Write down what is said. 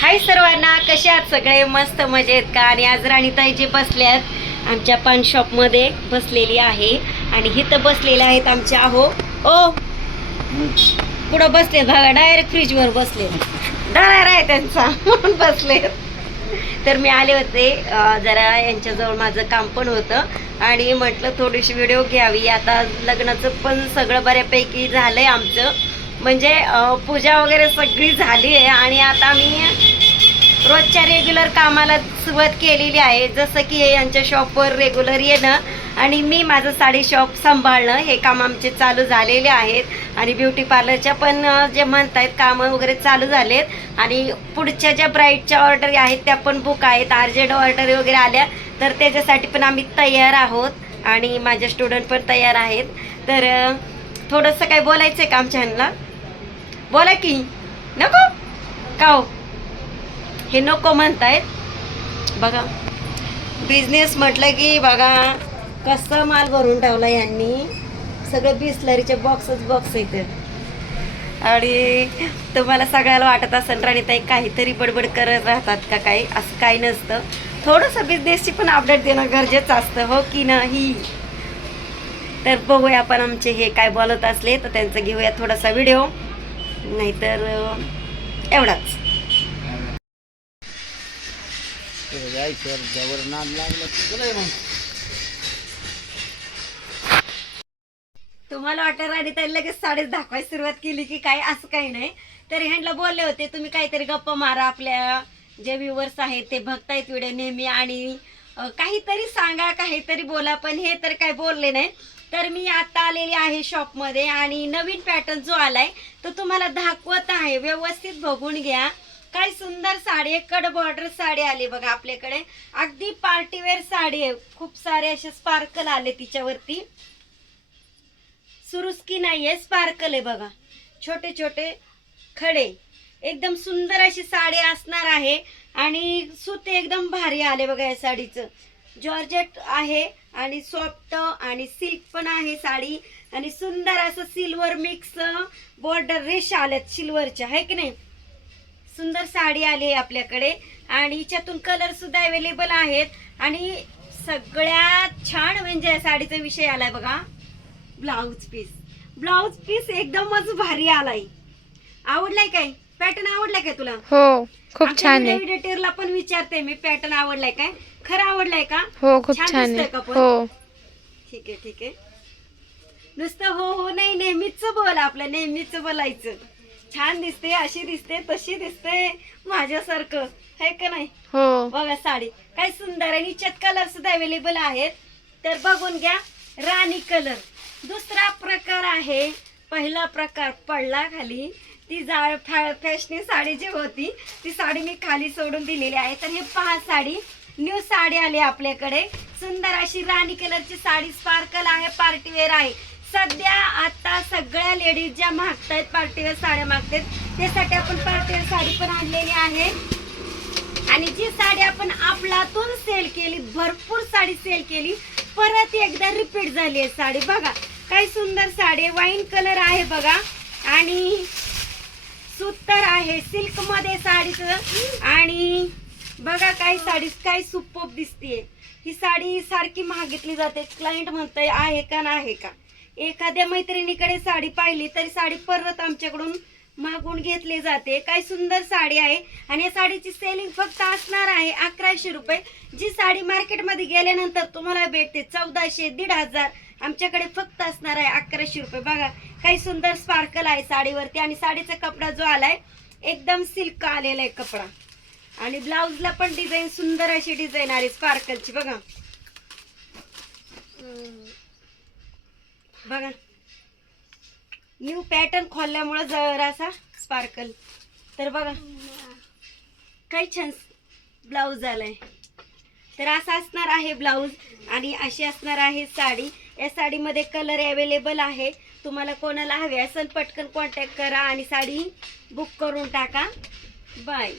हाय सर्वांना कसे आहात सगळे? मस्त मजेत का? आणि आज राणीताई जे बसल्यात आमच्या पान शॉपमध्ये बसलेली आहे. आणि इथं बसलेल्या आहेत आमच्या अहो ओ पुढं बसले बघा डायरेक्ट फ्रीजवर बसले डरार आहे त्यांचा म्हणून बसले तर मी आले होते जरा यांच्याजवळ माझं काम पण होतं. आणि म्हटलं थोडीशी व्हिडिओ घ्यावी. आता लग्नाचं पण सगळं बऱ्यापैकी झालंय आमचं. म्हणजे पूजा वगैरे सगळी झाली आहे आणि आता मी रोजच्या रेग्युलर कामाला सुरुवात केलेली आहे. जसं की हे यांच्या शॉपवर रेग्युलर येणं आणि मी माझं साडी शॉप सांभाळणं हे काम आमचे चालू झालेले आहेत. आणि ब्युटी पार्लरच्या पण जे म्हणतायत कामं वगैरे चालू झालेत. आणि पुढच्या ज्या ब्राईडच्या ऑर्डरी आहेत त्या पण बुक आहेत. अर्जंट ऑर्डर वगैरे आल्या तर त्याच्यासाठी पण आम्ही तयार आहोत. आणि माझे स्टुडंट पण तयार आहेत. तर थोडंसं काही बोलायचं आहे का आमच्या ह्यांना? बोला की नको का हो हे नको म्हणतायत बघा बिझनेस म्हटलं की बघा कसं माल भरून ठेवला यांनी. सगळं बिसलरीचे बॉक्सच बॉक्स आहेत. आणि तुम्हाला सगळ्याला वाटत असेल राणीताई काहीतरी बडबड करत राहतात का काही? असं काही नसतं. थोडंसं बिझनेसची पण अपडेट देणं गरजेचं असतं हो की नाही? तर बघूया आपण आमचे हे काय बोलत असले तर त्यांचं घेऊया थोडासा व्हिडिओ नाहीतर एवढाच. तुम्हाला वाटतं राणी ताई लगेच साडेच दाखवायला सुरुवात केली की काय असं काही नाही. तर ह्यांना बोलले होते तुम्ही काहीतरी गप्पा मारा आपल्या जे व्ह्युअर्स आहेत ते बघतायत व्हिडिओ नेहमी आणि काहीतरी सांगा काहीतरी बोला. पण हे तर काय बोलले नाही तर मी आता आलेली आहे शॉपमध्ये आणि नवीन पॅटर्न जो आलाय तो तुम्हाला दाखवत आहे. व्यवस्थित बघून घ्या. काय सुंदर साडी आहे. कड बॉर्डर साडी आली बघा आपल्याकडे. अगदी पार्टीवेअर साडी आहे. खूप सारे असे स्पार्कल आले तिच्यावरती. सुरुस्की नाहीये स्पार्कल आहे बघा. छोटे छोटे खडे. एकदम सुंदर अशी साडी असणार आहे. आणि सूत एकदम भारी आले बघा या साडीचं. जॉर्जेट आहे आणि सॉफ्ट आणि सिल्क पण आहे साडी. आणि सुंदर असं सिल्वर मिक्स बॉर्डर रेष आल्यात सिल्वरच्या आहे की नाही? सुंदर साडी आली आहे आपल्याकडे. आणि हिच्यातून कलर सुद्धा अवेलेबल आहेत. आणि सगळ्यात छान म्हणजे या साडीचा विषय आलाय बघा. Blouse piece. ब्लाऊज पीस एकदमच भारी आलाय. आवडलाय काय? पॅटर्न आवडलाय काय तुला? हो खूप छान आहे. पण विचारते मी पॅटर्न आवडलाय काय? खरं आवडलाय का? हो खूप छान आहे? हो. ठीक आहे ठीक आहे. नुसतं हो हो नाही नेहमीच बोल आपलं नेहमीच बोलायचं. छान दिसते अशी दिसते तशी दिसते माझ्यासारखं. है का नाही? हो. बघा साडी. काय सुंदर आणि हिच्यात कलर सुद्धा अवेलेबल आहेत. तर बघून घ्या राणी कलर दुसरा प्रकार आहे पहिला प्रकार पडला खाली. ती जाळ फॅ फॅशनी साडी जी होती ती साडी मी खाली सोडून दिलेली आहे. तर हे पहा साडी. न्यू साडी आली आपल्याकडे. सुंदर अशी राणी कलरची साडी स्पार्कल आहे पार्टीवेअर आहे. सध्या आता सगळ्या लेडीज ज्या मागतायत पार्टीवेअर साड्या मागतायत त्यासाठी आपण पार्टीवेअर साडी पण आणलेली आहे. आणि जी साडी आपण आपलातून सेल केली भरपूर साडी सेल केली परत एकदा रिपीट झाली आहे साडी. बघा काय सुंदर साडी वाईन कलर आहे बघा. आणि सुतर आहे. सिल्कमध्ये साडीच. आणि बघा काही साडी काय सुपोप दिसतीये. ही साडी सारखी मागितली जाते. क्लायंट म्हणतोय आहे का नाही का? एखाद्या मैत्रिणीकडे साडी पाहिली तरी साडी परत आमच्याकडून मागून घेतली जाते. काय सुंदर साडी आहे. आणि या साडीची सेलिंग फक्त असणार आहे अकराशे रुपये. जी साडी मार्केटमध्ये गेल्यानंतर तुम्हाला भेटते चौदाशे दीड हजार. आमच्याकडे फक्त असणार आहे अकराशे रुपये. बघा काही सुंदर स्पार्कल आहे साडीवरती. आणि साडीचा कपडा जो आलाय एकदम सिल्क आलेला आहे कपडा. आणि ब्लाऊजला पण डिझाईन सुंदर अशी डिझाईन आली स्पार्कलची बघा. बघा. न्यू पॅटर्न खोलल्यामुळे जरासा स्पार्कल. तर बघा. काही छान ब्लाऊज आलाय. तर असा असणार आहे ब्लाऊज आणि अशी असणार आहे साडी. या साडीमध्ये कलर अवेलेबल आहे. तुम्हाला कोणाला हवे असेल पटकन कॉन्टॅक्ट करा आणि साडी बुक करून टाका. बाय